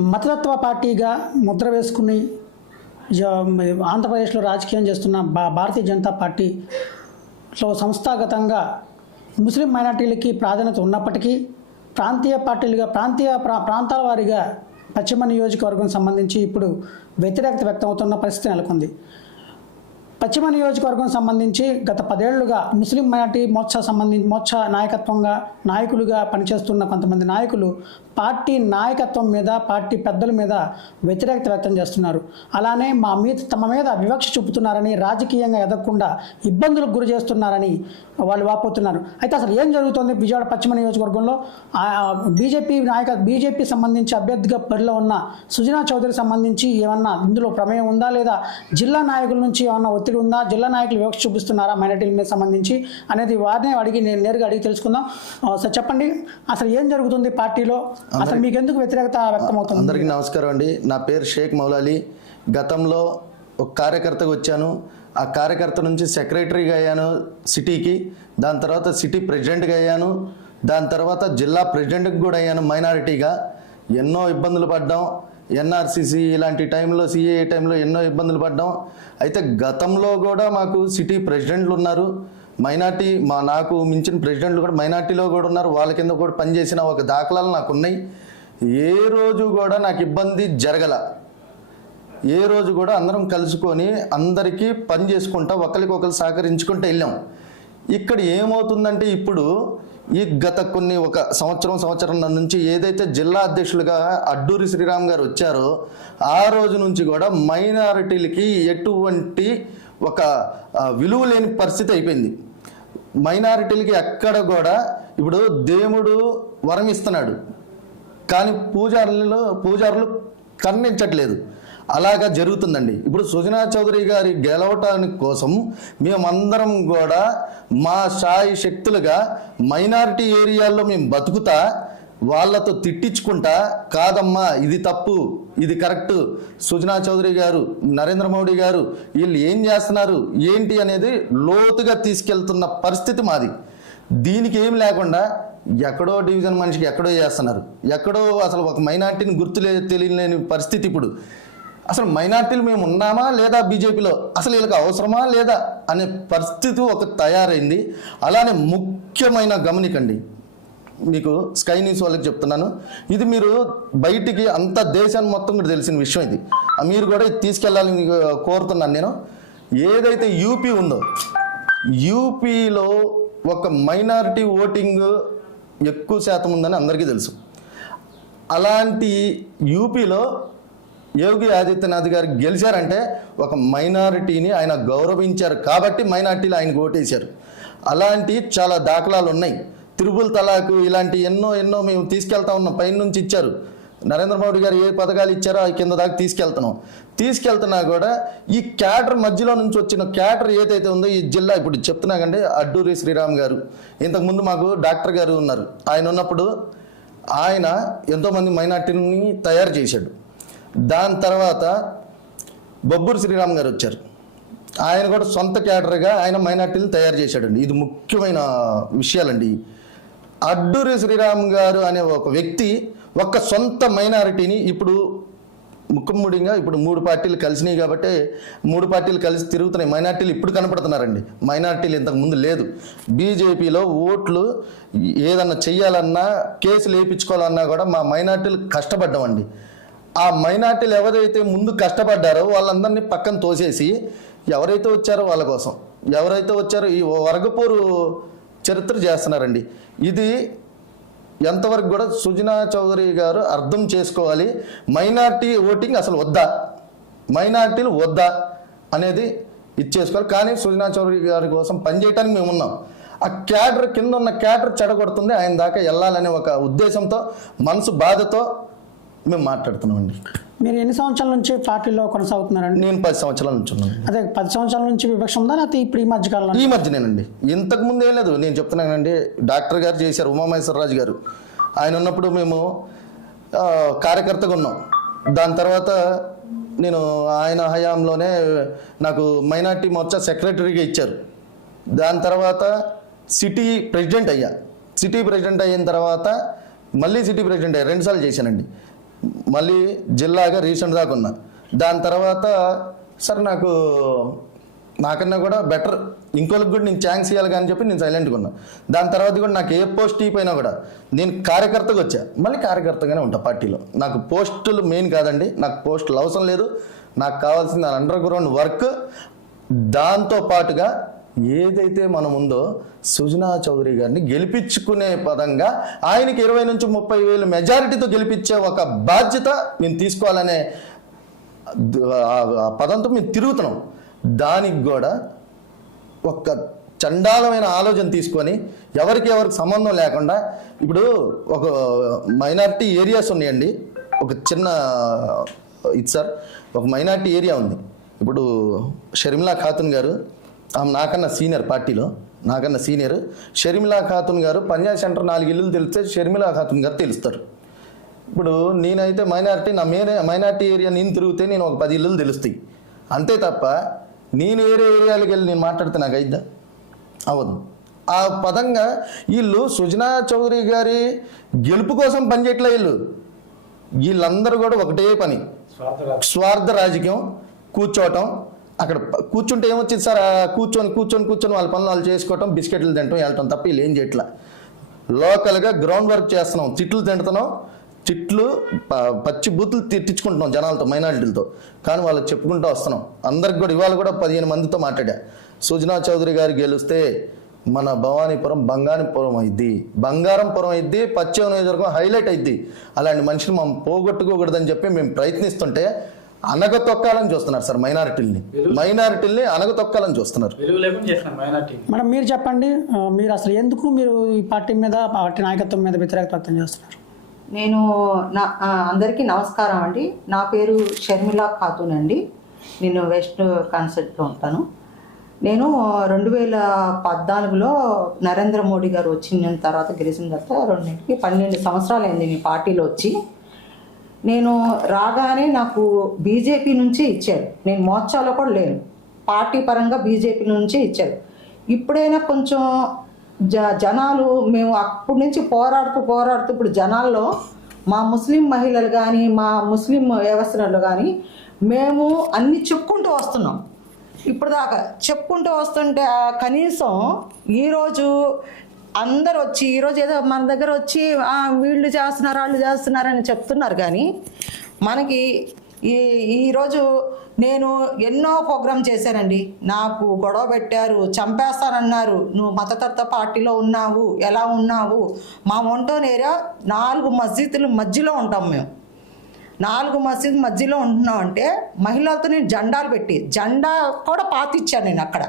మతతత్వ పార్టీగా ముద్ర వేసుకుని ఆంధ్రప్రదేశ్లో రాజకీయం చేస్తున్న భా భారతీయ జనతా పార్టీలో సంస్థాగతంగా ముస్లిం మైనార్టీలకి ప్రాధాన్యత ఉన్నప్పటికీ ప్రాంతీయ పార్టీలుగా ప్రాంతీయ ప్రా ప్రాంతాల వారీగా పశ్చిమ నియోజకవర్గం సంబంధించి ఇప్పుడు వ్యతిరేకత వ్యక్తమవుతున్న పరిస్థితి నెలకొంది. పశ్చిమ నియోజకవర్గం సంబంధించి గత పదేళ్ళుగా ముస్లిం మైనార్టీ మోర్చా సంబంధించి మోర్చా నాయకత్వంగా నాయకులుగా పనిచేస్తున్న కొంతమంది నాయకులు పార్టీ నాయకత్వం మీద పార్టీ పెద్దల మీద వ్యతిరేకత వ్యక్తం చేస్తున్నారు. అలానే మా మీద తమ మీద వివక్ష చూపుతున్నారని రాజకీయంగా ఎదగకుండా ఇబ్బందులకు గురి చేస్తున్నారని వాళ్ళు వాపోతున్నారు. అయితే అసలు ఏం జరుగుతుంది విజయవాడ పశ్చిమ నియోజకవర్గంలో? బీజేపీ నాయక బీజేపీ సంబంధించి అభ్యర్థిగా పరిలో ఉన్న సుజనా చౌదరి సంబంధించి ఏమన్నా ఇందులో ప్రమేయం ఉందా? లేదా జిల్లా నాయకుల నుంచి ఏమన్నా ఒత్తిడి ఉందా? జిల్లా నాయకులు వివక్ష చూపిస్తున్నారా మైనార్టీల మీద సంబంధించి? అనేది వారినే అడిగి నేను నేరుగా అడిగి తెలుసుకుందాం. సార్ చెప్పండి. అసలు ఏం జరుగుతుంది పార్టీలో? అసలు మీకు ఎందుకు వ్యతిరేకత వ్యక్తమవుతుంది? అందరికీ నమస్కారం అండి. నా పేరు షేక్ మౌలాలి. గతంలో ఒక కార్యకర్తగా వచ్చాను. ఆ కార్యకర్త నుంచి సెక్రటరీగా అయ్యాను సిటీకి. దాని తర్వాత సిటీ ప్రెసిడెంట్గా అయ్యాను. దాని తర్వాత జిల్లా ప్రెసిడెంట్కి కూడా అయ్యాను మైనారిటీగా. ఎన్నో ఇబ్బందులు పడ్డాం. ఎన్ఆర్సీసీ ఇలాంటి టైంలో సిఏఏ టైంలో ఎన్నో ఇబ్బందులు పడ్డాం. అయితే గతంలో కూడా మాకు సిటీ ప్రెసిడెంట్లు ఉన్నారు. మైనార్టీ మా నాకు మించిన ప్రెసిడెంట్లు కూడా మైనార్టీలో కూడా ఉన్నారు. వాళ్ళ కింద కూడా పనిచేసిన ఒక దాఖలాలు నాకు ఉన్నాయి. ఏ రోజు కూడా నాకు ఇబ్బంది జరగల. ఏ రోజు కూడా అందరం కలుసుకొని అందరికీ పని చేసుకుంటా ఒకరికొకరు సహకరించుకుంటూ వెళ్ళాం. ఇక్కడ ఏమవుతుందంటే ఇప్పుడు ఈ గత కొన్ని ఒక సంవత్సరం సంవత్సరం నుంచి ఏదైతే జిల్లా అధ్యక్షులుగా అడ్డూరి శ్రీరామ్ గారు వచ్చారో ఆ రోజు నుంచి కూడా మైనారిటీలకి ఎటువంటి ఒక విలువ లేని పరిస్థితి అయిపోయింది. మైనారిటీలకి ఎక్కడ కూడా ఇప్పుడు దేవుడు వరం ఇస్తున్నాడు. కానీ పూజారులు పూజారులు ఖండించట్లేదు అలాగా జరుగుతుందండి. ఇప్పుడు సుజనా చౌదరి గారి గెలవటానికి కోసం మేమందరం కూడా మా స్థాయి శక్తులుగా మైనారిటీ ఏరియాల్లో మేము బతుకుతా వాళ్ళతో తిట్టించుకుంటా కాదమ్మా ఇది తప్పు ఇది కరెక్ట్. సుజనా చౌదరి గారు నరేంద్ర మోడీ గారు వీళ్ళు ఏం చేస్తున్నారు ఏంటి అనేది లోతుగా తీసుకెళ్తున్న పరిస్థితి మాది. దీనికి ఏం లేకుండా ఎక్కడో డివిజన్ మనిషికి ఎక్కడో చేస్తున్నారు. ఎక్కడో అసలు ఒక మైనార్టీని గుర్తు లే తెలియలేని పరిస్థితి ఇప్పుడు. అసలు మైనార్టీలు మేము ఉన్నామా లేదా బీజేపీలో? అసలు వీళ్ళకి అవసరమా లేదా అనే పరిస్థితి ఒక తయారైంది. అలానే ముఖ్యమైన గమనికండి. మీకు స్కై న్యూస్ వాళ్ళకి చెప్తున్నాను. ఇది మీరు బయటికి అంత దేశాన్ని మొత్తం కూడా తెలిసిన విషయం ఇది. మీరు కూడా ఇది తీసుకెళ్ళాలని కోరుతున్నాను నేను. ఏదైతే యూపీ ఉందో యూపీలో ఒక మైనారిటీ ఓటింగ్ ఎక్కువ శాతం ఉందని అందరికీ తెలుసు. అలాంటి యూపీలో యోగి ఆదిత్యనాథ్ గారు గెలిచారంటే ఒక మైనారిటీని ఆయన గౌరవించారు. కాబట్టి మైనారిటీలు ఆయనకు ఓటేశారు. అలాంటి చాలా దాఖలాలు ఉన్నాయి. తిరుపుల తలాకు ఇలాంటి ఎన్నో ఎన్నో మేము తీసుకెళ్తా ఉన్నాం. పైన నుంచి ఇచ్చారు. నరేంద్ర మోడీ గారు ఏ పథకాలు ఇచ్చారో ఆ కింద దాకా తీసుకెళ్తున్నాం. తీసుకెళ్తున్నా కూడా ఈ క్యాటర్ మధ్యలో నుంచి వచ్చిన క్యాటర్ ఏదైతే ఉందో ఈ జిల్లా ఇప్పుడు చెప్తున్నాకంటే అడ్డూరి శ్రీరామ్ గారు ఇంతకుముందు మాకు డాక్టర్ గారు ఉన్నారు. ఆయన ఉన్నప్పుడు ఆయన ఎంతోమంది మైనార్టీని తయారు చేశాడు. దాని తర్వాత బొబ్బూరు శ్రీరామ్ గారు వచ్చారు. ఆయన కూడా సొంత క్యాటర్గా ఆయన మైనార్టీలు తయారు చేశాడండి. ఇది ముఖ్యమైన విషయాలండి. అడ్డూరి శ్రీరామ్ గారు అనే ఒక వ్యక్తి ఒక సొంత మైనారిటీని ఇప్పుడు ముఖముడిగా ఇప్పుడు మూడు పార్టీలు కలిసినాయి కాబట్టి మూడు పార్టీలు కలిసి తిరుగుతున్నాయి. మైనార్టీలు ఇప్పుడు కనపడుతున్నారండి. మైనార్టీలు ఇంతకు ముందు లేదు. బీజేపీలో ఓట్లు ఏదన్నా చెయ్యాలన్నా కేసులు వేయించుకోవాలన్నా కూడా మా మైనార్టీలు కష్టపడ్డామండి. ఆ మైనార్టీలు ఎవరైతే ముందు కష్టపడ్డారో వాళ్ళందరినీ పక్కన తోసేసి ఎవరైతే వచ్చారో వాళ్ళ కోసం. ఎవరైతే వచ్చారో ఈ వరగపూరు చరిత్ర చేస్తున్నారండి. ఇది ఎంతవరకు కూడా సుజనా చౌదరి గారు అర్థం చేసుకోవాలి. మైనార్టీ ఓటింగ్ అసలు వద్దా? మైనార్టీలు వద్దా? అనేది ఇచ్చేసుకోవాలి కానీ సుజనా చౌదరి గారి కోసం పనిచేయటానికి మేము ఉన్నాం. ఆ క్యాడర్ కింద ఉన్న క్యాడర్ చెడగొడుతుంది. ఆయన దాకా వెళ్ళాలనే ఒక ఉద్దేశంతో మనసు బాధతో మేము మాట్లాడుతున్నామండి. మీరు ఎన్ని సంవత్సరాల నుంచి పార్టీలో కొనసాగుతున్నారండి? నేను పది సంవత్సరాల నుంచి ఉన్నాను. అదే పది సంవత్సరాల నుంచి వివక్ష ఉందా? లేకపోతే ఇప్పుడు ఈ మధ్య కాలంలో? ఈ మధ్యనేనండి. ఇంతకు ముందు ఏం లేదు. నేను చెప్తున్నానండి డాక్టర్ గారు చేశారు ఉమామహేశ్వరరాజు గారు. ఆయన ఉన్నప్పుడు మేము కార్యకర్తగా ఉన్నాం. దాని తర్వాత నేను ఆయన హయాంలోనే నాకు మైనార్టీ మోర్చా సెక్రటరీగా ఇచ్చారు. దాని తర్వాత సిటీ ప్రెసిడెంట్ అయ్యా. సిటీ ప్రెసిడెంట్ అయిన తర్వాత మళ్ళీ సిటీ ప్రెసిడెంట్ అయ్యా. రెండుసార్లు చేశానండి. మళ్ళీ జిల్లాగా రీసెంట్ దాకా ఉన్నా. దాని తర్వాత సరే నాకు నాకన్నా కూడా బెటర్ ఇంకోళ్ళకి కూడా నేను ఛాన్స్ ఇవ్వాలి కానీ చెప్పి నేను సైలెంట్గా ఉన్నా. దాని తర్వాత కూడా నాకు ఏ పోస్ట్ ఇపోయినా కూడా నేను కార్యకర్తగా వచ్చా. మళ్ళీ కార్యకర్తగానే ఉంటా పార్టీలో. నాకు పోస్టులు మెయిన్ కాదండి. నాకు పోస్టులు అవసరం లేదు. నాకు కావాల్సిన అండర్ గ్రౌండ్ వర్క్ దాంతో పాటుగా ఏదైతే మనం ఉందో సుజనా చౌదరి గారిని గెలిపించుకునే పదంగా ఆయనకి ఇరవై నుంచి ముప్పై వేలు మెజారిటీతో గెలిపించే ఒక బాధ్యత మేము తీసుకోవాలనే పదంతో మేము తిరుగుతున్నాం. దానికి కూడా ఒక చండాలమైన ఆలోచన తీసుకొని ఎవరికి ఎవరికి సంబంధం లేకుండా ఇప్పుడు ఒక మైనారిటీ ఏరియాస్ ఉన్నాయండి. ఒక చిన్న ఇది సార్ ఒక మైనారిటీ ఏరియా ఉంది. ఇప్పుడు షర్మిలా ఖాతున్ గారు ఆమె నాకన్నా సీనియర్ పార్టీలో నాకన్నా సీనియర్. షర్మిలా ఖాతున్ గారు పంజాబ్ సెంటర్ నాలుగు ఇల్లులు తెలిస్తే షర్మిలా ఖాతున్ గారు తెలుస్తారు. ఇప్పుడు నేనైతే మైనారిటీ నా మేరే మైనారిటీ ఏరియా నేను తిరిగితే నేను ఒక పది ఇల్లులు తెలుస్తాయి. అంతే తప్ప నేను వేరే ఏరియాలకు వెళ్ళి నేను మాట్లాడితే నాకు అయిద్దా? అవదు ఆ పదంగా వీళ్ళు సుజనా చౌదరి గారి గెలుపు కోసం పనిచేయట్లే వీళ్ళు. వీళ్ళందరూ కూడా ఒకటే పని. స్వార్థ రాజకీయం. కూర్చోవటం అక్కడ కూర్చుంటే ఏమొచ్చింది సార్? ఆ కూర్చొని కూర్చొని కూర్చొని వాళ్ళ పనులు వాళ్ళు చేసుకోవటం బిస్కెట్లు తింటాం వెళ్ళటం తప్ప వీళ్ళు ఏం చేయట్లా. లోకల్గా గ్రౌండ్ వర్క్ చేస్తున్నాం. తిట్లు తింటున్నాం. తిట్లు పచ్చి బూతులు తిట్టించుకుంటున్నాం జనాలతో మైనారిటీలతో. కానీ వాళ్ళు చెప్పుకుంటూ వస్తున్నాం. అందరికి కూడా ఇవాళ కూడా పదిహేను మందితో మాట్లాడా. సుజనా చౌదరి గారు గెలిస్తే మన భవానీపురం బంగానీపురం అయింది బంగారంపురం అయింది పశ్చిమ నియోజకవర్గం హైలైట్ అయింది అలాంటి మనిషిని మనం పోగొట్టుకోకూడదని చెప్పి మేము ప్రయత్నిస్తుంటే అనగతొక్కాలని చూస్తున్నారు సార్ మైనారిటీల్ని. మైనారిటీల్ని చూస్తున్నారు. లేకుండా చేసిన మైనార్టీ. మేడం మీరు చెప్పండి మీరు అసలు ఎందుకు మీరు ఈ పార్టీ మీద పార్టీ నాయకత్వం మీద వ్యతిరేకత వ్యక్తం చేస్తున్నారు? నేను నా అందరికీ నమస్కారం అండి. నా పేరు షర్మిలా ఖాతూన్ అండి. నేను వెస్ట్ కాన్సెప్ట్లో ఉంటాను. నేను రెండు వేల పద్నాలుగులో నరేంద్ర మోడీ గారు వచ్చిన తర్వాత గెలిచిన తర్వాత రెండింటికి పన్నెండు సంవత్సరాలు అయింది మీ పార్టీలో వచ్చి. నేను రాగానే నాకు బీజేపీ నుంచి ఇచ్చారు. నేను మోర్చాలో కూడా లేను. పార్టీ పరంగా బీజేపీ నుంచి ఇచ్చారు. ఇప్పుడైనా కొంచెం జ జనాలు మేము అప్పటి నుంచి పోరాడుతూ పోరాడుతూ ఇప్పుడు జనాల్లో మా ముస్లిం మహిళలు కానీ మా ముస్లిం వ్యవస్థలు కానీ మేము అన్ని చెప్పుకుంటూ వస్తున్నాం. ఇప్పుడు దాకా చెప్పుకుంటూ వస్తుంటే కనీసం ఈరోజు అందరు వచ్చి ఈరోజు ఏదో మన దగ్గర వచ్చి వీళ్ళు చేస్తున్నారు వాళ్ళు చేస్తున్నారు అని చెప్తున్నారు కానీ మనకి ఈ ఈరోజు నేను ఎన్నో ప్రోగ్రామ్ చేశానండి. నాకు గొడవ పెట్టారు చంపేస్తానన్నారు. నువ్వు మతతత్వ పార్టీలో ఉన్నావు ఎలా ఉన్నావు? మా ఒంటోన్ నేరా నాలుగు మస్జిద్లు మధ్యలో ఉంటాం మేము. నాలుగు మస్జిద్ మధ్యలో ఉంటున్నాం అంటే మహిళలతో నేను జెండాలు పెట్టి జెండా కూడా పాతిచ్చాను నేను అక్కడ.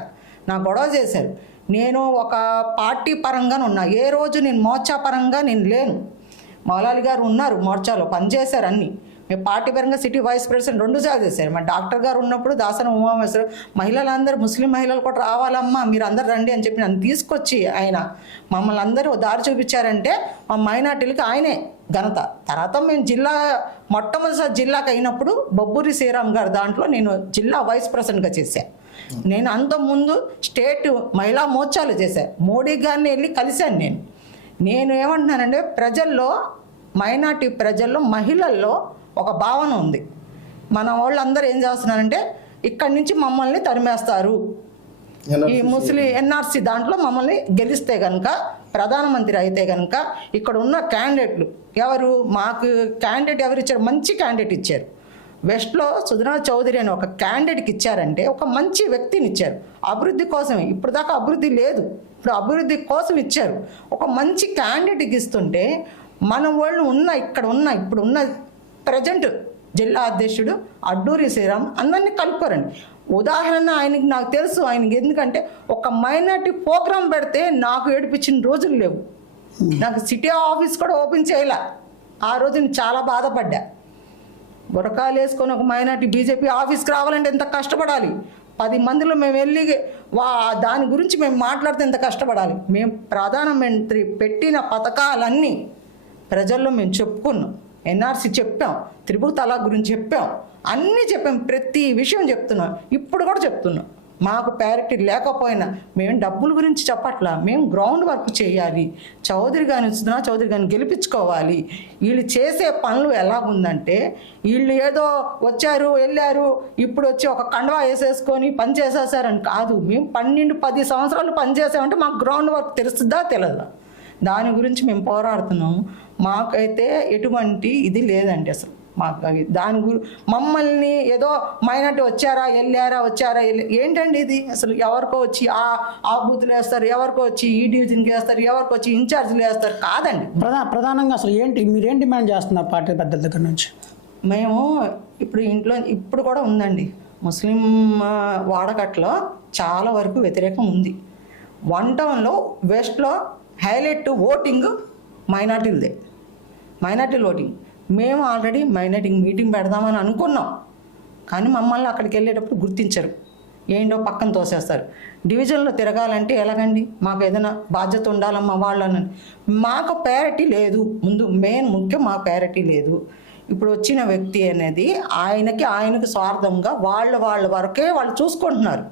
నా గొడవ చేశారు. నేను ఒక పార్టీ పరంగానే ఉన్నా. ఏ రోజు నేను మోర్చా పరంగా నేను లేను. మౌలాలి గారు ఉన్నారు మోర్చాలో పనిచేశారు అన్ని. మేము పార్టీ పరంగా సిటీ వైస్ ప్రెసిడెంట్ రెండు సార్లు చేశారు. మా డాక్టర్ గారు ఉన్నప్పుడు దాసన ఉమామేశ్వర మహిళలందరూ ముస్లిం మహిళలు కూడా రావాలమ్మా మీరు అందరు రండి అని చెప్పి నన్ను తీసుకొచ్చి ఆయన మమ్మల్ని అందరూ దారి చూపించారంటే మా మైనార్టీలకి ఆయనే ఘనత. తర్వాత మేము జిల్లా మొట్టమొదటిసారి జిల్లాకు అయినప్పుడు బొబ్బూరి శ్రీరామ్ గారు దాంట్లో నేను జిల్లా వైస్ ప్రెసిడెంట్గా చేశాను నేను అంత ముందు స్టేట్ మహిళా మోర్చాలు చేశాను మోడీ గారిని వెళ్ళి కలిశాను నేను. నేను ఏమంటున్నానంటే ప్రజల్లో మైనార్టీ ప్రజల్లో మహిళల్లో ఒక భావన ఉంది. మన వాళ్ళందరూ ఏం చేస్తున్నారంటే ఇక్కడి నుంచి మమ్మల్ని తరిమేస్తారు. ఈ ముస్లిం ఎన్ఆర్సి దాంట్లో మమ్మల్ని గెలిస్తే కనుక ప్రధానమంత్రి అయితే కనుక ఇక్కడ ఉన్న క్యాండిడేట్లు ఎవరు? మాకు క్యాండిడేట్ ఎవరు ఇచ్చారు మంచి క్యాండిడేట్ ఇచ్చారు. వెస్ట్లో సుధనా చౌదరి అని ఒక క్యాండిడేట్కి ఇచ్చారంటే ఒక మంచి వ్యక్తిని ఇచ్చారు. అభివృద్ధి కోసమే ఇప్పుడు దాకా అభివృద్ధి లేదు. ఇప్పుడు అభివృద్ధి కోసం ఇచ్చారు. ఒక మంచి క్యాండిడేట్కి ఇస్తుంటే మన వాళ్ళు ఉన్న ఇక్కడ ఉన్న ఇప్పుడు ఉన్న ప్రజెంట్ జిల్లా అధ్యక్షుడు అడ్డూరి శ్రీరామ్ అందరినీ కలుపుకోరండి. ఉదాహరణ ఆయనకి నాకు తెలుసు ఆయనకి ఎందుకంటే ఒక మైనార్టీ ప్రోగ్రాం పెడితే నాకు ఏడిపించిన రోజులు లేవు. నాకు సిటీ ఆఫీస్ కూడా ఓపెన్ చేయలే. ఆ రోజు నేను చాలా బాధపడ్డా. బురకాలు వేసుకొని ఒక మైనార్టీ బీజేపీ ఆఫీస్కి రావాలంటే ఎంత కష్టపడాలి? పది మందిలో మేము వెళ్ళి వా దాని గురించి మేము మాట్లాడితే ఎంత కష్టపడాలి? మేము ప్రధానమంత్రి పెట్టిన పథకాలన్నీ ప్రజల్లో మేము చెప్పుకున్నాం. ఎన్ఆర్సీ చెప్పాం త్రిభువ తలాక్ గురించి చెప్పాం. అన్నీ చెప్పాం ప్రతి విషయం చెప్తున్నాం. ఇప్పుడు కూడా చెప్తున్నాం. మాకు ప్యారిటీ లేకపోయినా మేము డబ్బుల గురించి చెప్పట్లా మేము గ్రౌండ్ వర్క్ చేయాలి. చౌదరి గారిని సుధనా చౌదరి గారిని గెలిపించుకోవాలి. వీళ్ళు చేసే పనులు ఎలా ఉందంటే వీళ్ళు ఏదో వచ్చారు వెళ్ళారు ఇప్పుడు వచ్చి ఒక కండవా వేసేసుకొని పని చేసేసారని కాదు. మేము పన్నెండు పది సంవత్సరాలు పని చేసామంటే మాకు గ్రౌండ్ వర్క్ తెలుస్తుందా తెలియదా దాని గురించి మేము పోరాడుతున్నాము మాకైతే ఎటువంటి ఇది లేదండి అసలు. మాకు అవి దాని గురి మమ్మల్ని ఏదో మైనార్టీ వచ్చారా వెళ్ళారా వచ్చారా వెళ్ళి ఏంటండి ఇది? అసలు ఎవరికో వచ్చి ఆ ఆ బూత్లు వేస్తారు ఎవరికో వచ్చి ఈ డివిజన్కి వేస్తారు ఎవరికో వచ్చి ఇన్ఛార్జ్లు వేస్తారు కాదండి. ప్రధా ప్రధానంగా అసలు ఏంటి మీరేం డిమాండ్ చేస్తున్నారు పార్టీ పెద్దల దగ్గర నుంచి? మేము ఇప్పుడు ఇంట్లో ఇప్పుడు కూడా ఉందండి. ముస్లిం వాడకట్లో చాలా వరకు వ్యతిరేకం ఉంది. వన్ టౌన్లో వెస్ట్లో హైలైట్ ఓటింగ్ మైనార్టీలదే. మైనార్టీలు ఓటింగ్. మేము ఆల్రెడీ మైనార్టీ మీటింగ్ పెడదామని అనుకున్నాం. కానీ మమ్మల్ని అక్కడికి వెళ్ళేటప్పుడు గుర్తించరు. ఏంటో పక్కన తోసేస్తారు. డివిజన్లో తిరగాలంటే ఎలాగండి? మాకు ఏదైనా బాధ్యత ఉండాలమ్మా వాళ్ళని. మాకు ప్యారిటీ లేదు. ముందు మెయిన్ ముఖ్యం మా ప్యారిటీ లేదు. ఇప్పుడు వచ్చిన వ్యక్తి అనేది ఆయనకి ఆయనకు స్వార్థంగా వాళ్ళ వాళ్ళ వరకే వాళ్ళు చూసుకుంటున్నారు.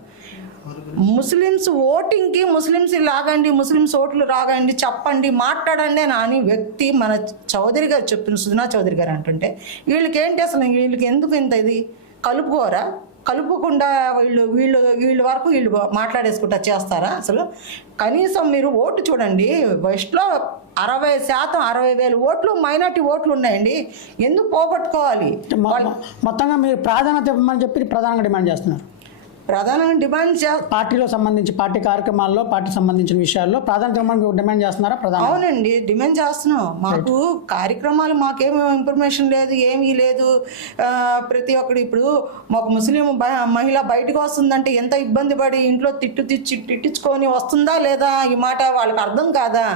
ముస్లిమ్స్ ఓటింగ్కి ముస్లిమ్స్ లాగండి ముస్లిమ్స్ ఓట్లు రాగండి చెప్పండి మాట్లాడండి అని వ్యక్తి మన చౌదరి గారు చెప్పిన సుజనా చౌదరి గారు అంటుంటే వీళ్ళకి ఏంటి అసలు వీళ్ళకి ఎందుకు ఇంత ఇది? కలుపుకోరా? కలుపుకుండా వీళ్ళు వీళ్ళు వీళ్ళ వరకు వీళ్ళు మాట్లాడేసుకుంటా చేస్తారా అసలు? కనీసం మీరు ఓటు చూడండి వెస్ట్లో అరవై శాతం అరవై వేలు ఓట్లు మైనార్టీ ఓట్లు ఉన్నాయండి. ఎందుకు పోగొట్టుకోవాలి? మొత్తంగా మీరు ప్రాధాన్యత ఇవ్వమని చెప్పి ప్రధానంగా డిమాండ్ చేస్తున్నారు. ప్రధానంగా డిమాండ్ పార్టీలో సంబంధించి పార్టీ కార్యక్రమాల్లో పార్టీ సంబంధించిన విషయాల్లో ప్రాధాన్యత డిమాండ్ చేస్తున్నారా ప్రధాన? అవునండి డిమాండ్ చేస్తున్నాం. మాకు కార్యక్రమాలు మాకేం ఇన్ఫర్మేషన్ లేదు ఏమీ లేదు. ప్రతి ఒక్కడు ఇప్పుడు ఒక ముస్లిం మహిళ బయటకు వస్తుందంటే ఎంత ఇబ్బంది పడి ఇంట్లో తిట్టు తిచ్చి తిట్టించుకొని వస్తుందా లేదా ఈ మాట వాళ్ళకి అర్థం కాదా?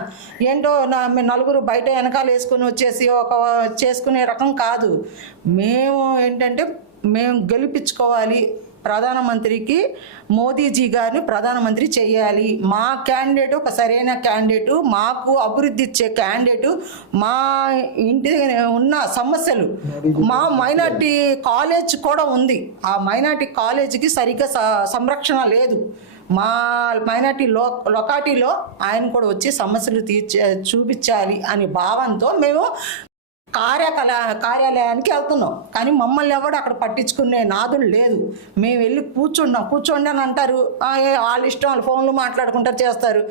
ఏంటో నా మేము నలుగురు బయట వెనకాల వేసుకొని వచ్చేసి ఒక చేసుకునే రకం కాదు. మేము ఏంటంటే మేము గెలిపించుకోవాలి. ప్రధానమంత్రికి మోదీజీ గారిని ప్రధానమంత్రి చేయాలి. మా క్యాండిడేట్ ఒక సరైన క్యాండిడేట్ మాకు అభివృద్ధి ఇచ్చే క్యాండిడేట్ మా ఇంటి ఉన్న సమస్యలు మా మైనార్టీ కాలేజ్ కూడా ఉంది. ఆ మైనార్టీ కాలేజీకి సరిగ్గా సంరక్షణ లేదు. మా మైనార్టీ లో లొకాలిటీలో ఆయన కూడా వచ్చి సమస్యలు తీర్చే చూపించాలి అనే భావంతో మేము కార్యకల కార్యాలయానికి వెళ్తున్నాం. కానీ మమ్మల్ని ఎవడు అక్కడ పట్టించుకునే నాదుడు లేదు. మేము వెళ్ళి కూర్చున్నాం. కూర్చోండి అని అంటారు. వాళ్ళ ఇష్టం వాళ్ళు ఫోన్లు మాట్లాడుకుంటారు చేస్తారు.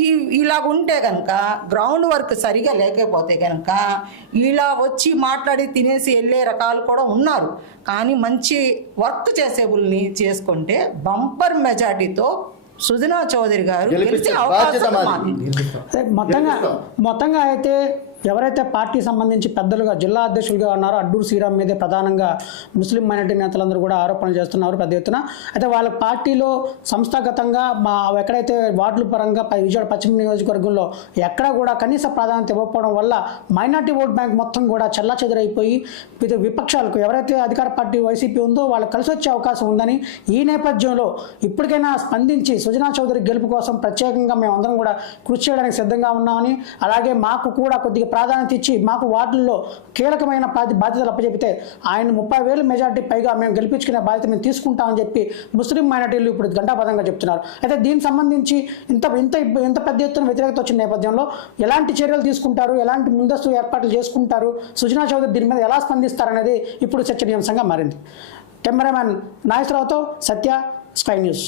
ఈ ఇలాగ ఉంటే కనుక గ్రౌండ్ వర్క్ సరిగా లేకపోతే కనుక ఇలా వచ్చి మాట్లాడి తినేసి వెళ్ళే రకాలు కూడా ఉన్నారు. కానీ మంచి వర్క్ చేసేబుల్ని చేసుకుంటే బంపర్ మెజార్టీతో సుజనా చౌదరి గారు మొత్తంగా మొత్తంగా అయితే ఎవరైతే పార్టీ సంబంధించి పెద్దలుగా జిల్లా అధ్యక్షులుగా ఉన్నారో అడ్డూరు శ్రీరామ్ మీదే ప్రధానంగా ముస్లిం మైనార్టీ నేతలందరూ కూడా ఆరోపణలు చేస్తున్నారు పెద్ద ఎత్తున. అయితే వాళ్ళ పార్టీలో సంస్థాగతంగా మా ఎక్కడైతే వార్డుల పరంగా విజయవాడ పశ్చిమ నియోజకవర్గంలో ఎక్కడ కూడా కనీస ప్రాధాన్యత ఇవ్వకపోవడం వల్ల మైనార్టీ ఓట్ బ్యాంక్ మొత్తం కూడా చల్లా చెదరైపోయి విపక్షాలకు ఎవరైతే అధికార పార్టీ వైసీపీ ఉందో వాళ్ళు కలిసి వచ్చే అవకాశం ఉందని ఈ నేపథ్యంలో ఇప్పటికైనా స్పందించి సుజనా చౌదరి గెలుపు కోసం ప్రత్యేకంగా మేమందరం కూడా కృషి చేయడానికి సిద్ధంగా ఉన్నామని అలాగే మాకు కూడా కొద్దిగా ప్రాధాన్యత ఇచ్చి మాకు వార్డుల్లో కీలకమైన బాధ్యతలు అప్పచెపితే ఆయన ముప్పై వేలు మెజార్టీ పైగా మేము గెలిపించుకునే బాధ్యత మేము తీసుకుంటామని చెప్పి ముస్లిం మైనార్టీలు ఇప్పుడు గంటాపదంగా చెప్తున్నారు. అయితే దీనికి సంబంధించి ఇంత ఇంత ఇంత పెద్ద ఎత్తున వ్యతిరేకత వచ్చిన నేపథ్యంలో ఎలాంటి చర్యలు తీసుకుంటారు? ఎలాంటి ముందస్తు ఏర్పాట్లు చేసుకుంటారు? సుజనా చౌదరి దీని మీద ఎలా స్పందిస్తారనేది ఇప్పుడు చర్చనీయాంశంగా మారింది. కెమెరామ్యాన్ నాగేశ్వరరావుతో సత్య స్కై న్యూస్.